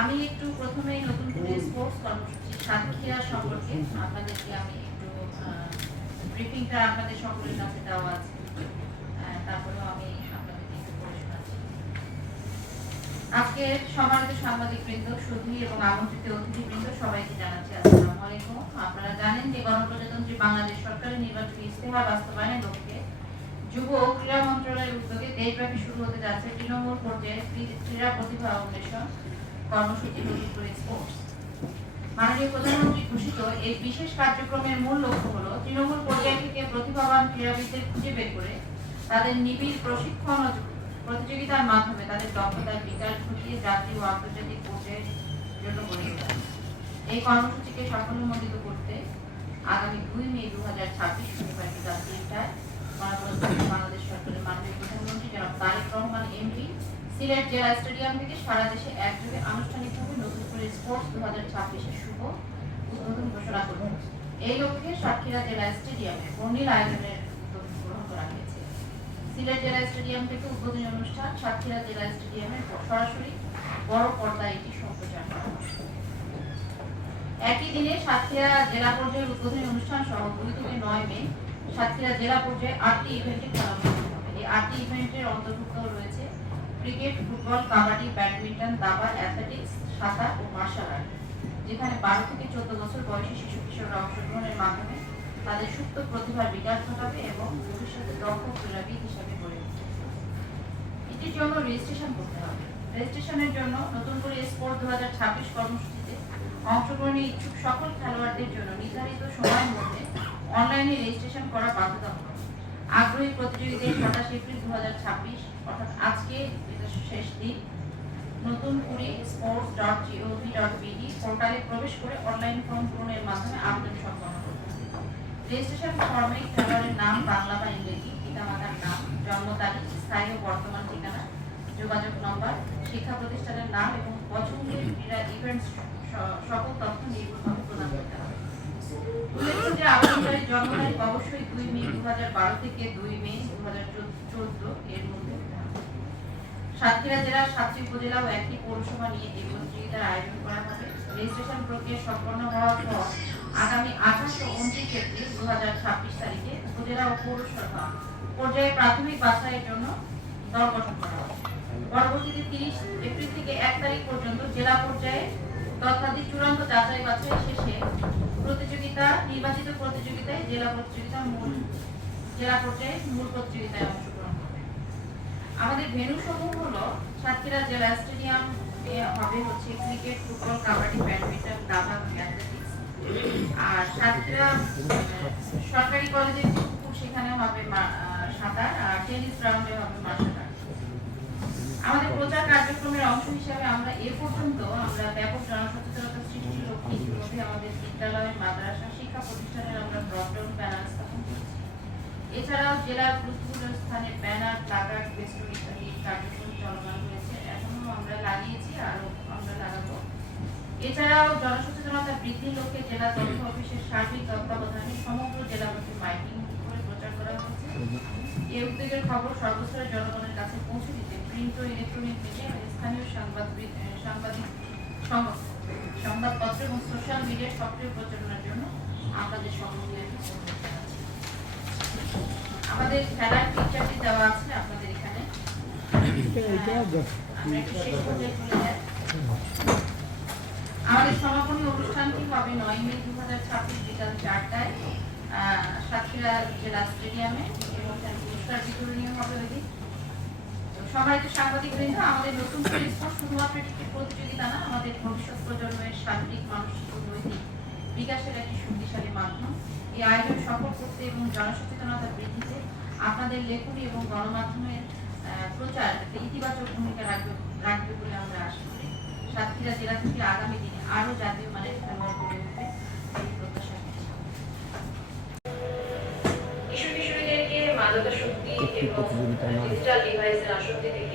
আমি একটু প্রথমেই নতুন করে স্পোর্টস কর্মসূচি সাতক্ষীরা সম্পর্কে আপনাদেরকে আমি একটু ব্রিফিংটা আপনাদের সকলের কাছে দেওয়া আছে। তারপরেও আমি আপনাদেরকে একটু পড়ে শোনাচ্ছি। আজকে সম্মানিত সাংবাদিকবৃন্দ, সুধী এবং আমন্ত্রিত অতিথিবৃন্দ, সবাইকে জানাচ্ছি আসসালামু আলাইকুম। আপনারা জানেন যে গণপ্রজাতন্ত্রী বাংলাদেশ সরকারের নির্বাচনী ইশতেহার বাস্তবায়নের লক্ষ্যে যুব ও ক্রীড়া মন্ত্রণালয়ের উদ্যোগে দেশব্যাপী শুরু হতে যাচ্ছে তৃণমূল পর্যায়ে ক্রীড়া প্রতিভা অন্বেষণ কর্মসূচি নতুন করে স্পোর্টস। মাননীয় প্রধানমন্ত্রী ঘোষিত এই বিশেষ কার্যক্রমের মূল লক্ষ্য হলো তৃণমূল পর্যায় থেকে প্রতিভাবান ক্রীড়াবিদদের খুঁজে বের করে তাদের নিবিড় প্রশিক্ষণ ও প্রতিযোগিতার মাধ্যমে তাদের দক্ষতার বিকাশ ঘটিয়ে জাতীয় ও আন্তর্জাতিক পর্যায়ের জন্য গড়ে তোলা। এই কর্মসূচিকে সাফল্যমণ্ডিত করতে আগামী 2 মে 2026 শনিবার বিকাল 3টায় বাংলাদেশ সরকারের মাননীয় প্রধানমন্ত্রী জনাব তারেক রহমান এমপি সিলেট জেলা স্টেডিয়াম থেকে সারা দেশে একযোগে আনুষ্ঠানিকভাবে নতুন করে স্পোর্টস 2026-এর শুভ উদ্বোধন ঘোষণা করবেন। এই লক্ষ্যে সাতক্ষীরা জেলা স্টেডিয়ামে বর্ণিল আয়োজনের উদ্যোগ গ্রহণ করা হয়েছে। সিলেট জেলা স্টেডিয়াম থেকে উদ্বোধনী অনুষ্ঠান সাতক্ষীরা জেলা স্টেডিয়ামে সরাসরি বড় পর্দায় এটি সম্প্রচার করা হবে। একই দিনে সাতক্ষীরা জেলা পর্যায়ের উদ্বোধনী অনুষ্ঠান সহ 2 থেকে 9 মে সাতক্ষীরা জেলা পর্যায়ে 8টি ইভেন্টে খেলা অনুষ্ঠিত হবে। এই 8টি ইভেন্টের অন্তর্ভুক্ত রয়েছে ক্রিকেট, ফুটবল, কাবাডি, ব্যাডমিন্টন, দাবা, অ্যাথলেটিক্স, সাঁতার ও মার্শাল আর্ট, যেখানে 12 থেকে 14 বছর বয়সী শিশু কিশোররা অংশগ্রহণের মাধ্যমে তাদের সুপ্ত প্রতিভার বিকাশ ঘটাবে এবং ভবিষ্যতে দক্ষ ক্রীড়াবিদ হিসেবে গড়ে উঠবে। এটির জন্য রেজিস্ট্রেশন করতে হবে। রেজিস্ট্রেশনের জন্য নতুন করে স্পোর্ট 2026 কর্মসূচিতে অংশগ্রহণে ইচ্ছুক সকল খেলোয়াড়দের জন্য নির্ধারিত সময়ের মধ্যে অনলাইনে রেজিস্ট্রেশন করা বাধ্যতামূলক। আগ্রহী প্রতিযোগীদের 27 এপ্রিল 2026 অর্থাৎ আজকে শেষ দিন নতুনপুরি sports.gov.bd পোর্টালে প্রবেশ করে অনলাইন ফর্ম পূরণের মাধ্যমে আবেদন সম্পন্ন করতে হবে। রেজিস্ট্রেশন ফর্মে খেলোয়াড়ের নাম বাংলা বা ইংরেজি, পিতামাতার নাম, জন্ম তারিখ, স্থায়ী ও বর্তমান ঠিকানা, যোগাযোগ নম্বর, শিক্ষা প্রতিষ্ঠানের নাম এবং পছন্দের ক্রীড়া ইভেন্টস সকল তথ্য নির্ভুলভাবে প্রদান করতে হবে। উল্লেখ্য যে আবেদনকারীর জন্ম তারিখ অবশ্যই 2 মে 2012 থেকে 2 মে 2014 এর মধ্যে হতে হবে। সাতক্ষীরা জেলার 7টি উপজেলা ও 1টি পৌরসভা নিয়ে এই প্রতিযোগিতার আয়োজন করা হবে। রেজিস্ট্রেশন প্রক্রিয়া সম্পন্ন হওয়ার পর আগামী 28 ও 29 এপ্রিল 2026 তারিখে উপজেলা ও পৌরসভা পর্যায়ে প্রাথমিক বাছাইয়ের জন্য দল গঠন করা হবে। পরবর্তীতে 30 এপ্রিল থেকে 1 তারিখ পর্যন্ত জেলা পর্যায়ে তথ্যাদি চূড়ান্ত যাচাই বাছাই শেষে নির্বাচিত প্রতিযোগিতায় জেলা পর্যায়ে মূল প্রতিযোগিতায় অংশগ্রহণ করবে। আমাদের ভেন্যু সমূহ হলো সাতক্ষীরা জেলা স্টেডিয়াম হবে হচ্ছে ক্রিকেট, ফুটবল, কাবাডি, ব্যাডমিন্টন, দাবা, অ্যাথলেটিক্স। আর সাতক্ষীরা সরকারি কলেজের পুকুর সেখানে হবে সাঁতার, আর টেনিস গ্রাউন্ডে হবে মার্শাল আর্ট। আমাদের প্রচার কার্যক্রমের অংশ হিসেবে আমরা এ পর্যন্ত ব্যাপক জনসচেতনতা সৃষ্টির লক্ষ্যে ইতিমধ্যে আমাদের বিদ্যালয়, মাদ্রাসা, শিক্ষা প্রতিষ্ঠানের আমরা ব্রডকাস্ট ব্যানার স্থাপন করেছি। এছাড়াও জেলার গুরুত্বপূর্ণ স্থানে ব্যানার, প্লাকার্ড, ফেস্টুন ইত্যাদি কার্যক্রম চলমান রয়েছে। এখনো আমরা লাগিয়েছি, আরো আমরা লাগাবো। এছাড়াও জনসচেতনতা বৃদ্ধির লক্ষ্যে জেলা তথ্য অফিসের সার্বিক তত্ত্বাবধানে সমগ্র জেলাবাসী মাইকিং করে প্রচার করা হয়েছে। এই উদ্যোগের খবর সর্বস্তরের জনগণের কাছে পৌঁছে দিতে প্রিন্ট ও ইলেকট্রনিক মিডিয়া, স্থানীয় সংবাদপত্র এবং সোশ্যাল মিডিয়ার সক্রিয় প্রচারণার জন্য আপনাদের সকলকে আমাদের খেলার পিকচারটি দেওয়া আছে আপনাদের এখানে। আমাদের সমাপনী অনুষ্ঠানটি হবে 9 মে 2026 বিকাল 4টায় সাতক্ষীরা জেলা স্টেডিয়ামে এবং পুরস্কার বিতরণীয় হবে ওই দিন। সম্মানিত সাংবাদিকবৃন্দ, আমাদের নতুন স্পোর্টস শুধুমাত্র একটি প্রতিযোগিতা না, আমাদের ভবিষ্যৎ প্রজন্মের শারীরিক, মানসিক ও নৈতিক বিকাশের একটি শক্তিশালী মাধ্যম। এই আয়োজন সফল করতে এবং জনসচেতনতা বৃদ্ধিতে আপনাদের লেখনী এবং গণমাধ্যমের প্রচার একটা ইতিবাচক ভূমিকা রাখবে বলে আমরা আশা করি। সাতক্ষীরা জেলা থেকে আগামী দিনে আরো জাতীয় মানের খেলোয়াড় গড়ে উঠবে এই প্রত্যাশা করছি। কিশোর কিশোরীদেরকে মাদকাসক্তি এবং ডিজিটাল ডিভাইসের আসক্তি থেকে